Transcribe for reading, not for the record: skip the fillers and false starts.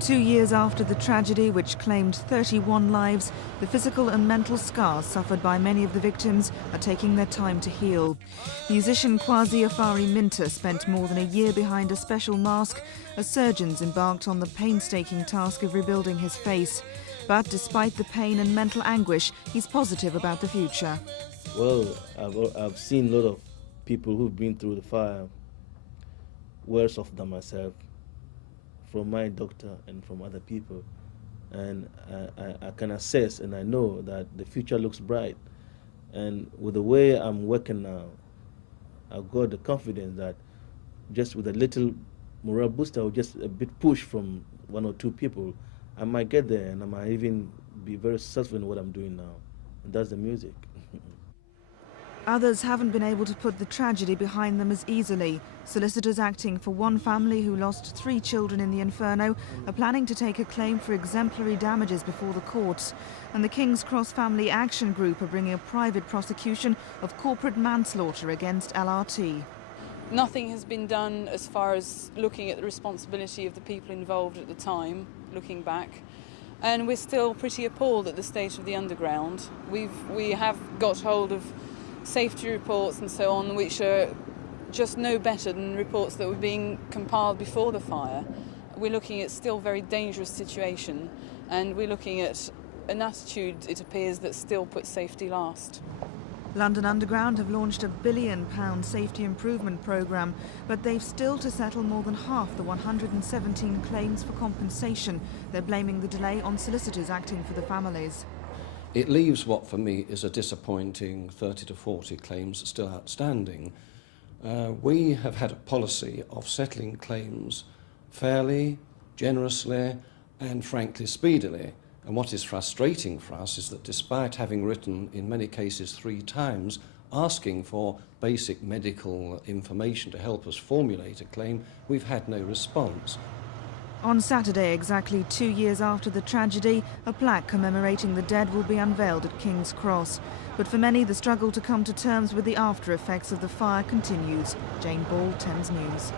2 years after the tragedy, which claimed 31 lives, the physical and mental scars suffered by many of the victims are taking their time to heal. Musician Kwasi Afari Minter spent more than a year behind a special mask as surgeons embarked on the painstaking task of rebuilding his face. But despite the pain and mental anguish, he's positive about the future. Well, I've seen a lot of people who've been through the fire worse off than myself, from my doctor and from other people, and I can assess and I know that the future looks bright. And with the way I'm working now, I've got the confidence that just with a little morale booster or just a bit push from one or two people, I might get there and I might even be very successful in what I'm doing now, and that's the music. Others haven't been able to put the tragedy behind them as easily. Solicitors acting for one family who lost 3 children in the inferno are planning to take a claim for exemplary damages before the courts. And the King's Cross Family Action Group are bringing a private prosecution of corporate manslaughter against LRT. Nothing has been done as far as looking at the responsibility of the people involved at the time, looking back. And we're still pretty appalled at the state of the underground. We have got hold of safety reports and so on, which are just no better than reports that were being compiled before the fire. We're looking at still very dangerous situation, and we're looking at an attitude, it appears, that still puts safety last. London Underground have launched a £1 billion safety improvement programme, but they've still to settle more than half the 117 claims for compensation. They're blaming the delay on solicitors acting for the families. It leaves what for me is a disappointing 30 to 40 claims still outstanding. We have had a policy of settling claims fairly, generously and frankly speedily. And what is frustrating for us is that despite having written in many cases 3 times asking for basic medical information to help us formulate a claim, we've had no response. On Saturday, exactly 2 years after the tragedy, a plaque commemorating the dead will be unveiled at King's Cross. But for many, the struggle to come to terms with the after effects of the fire continues. Jane Ball, Thames News.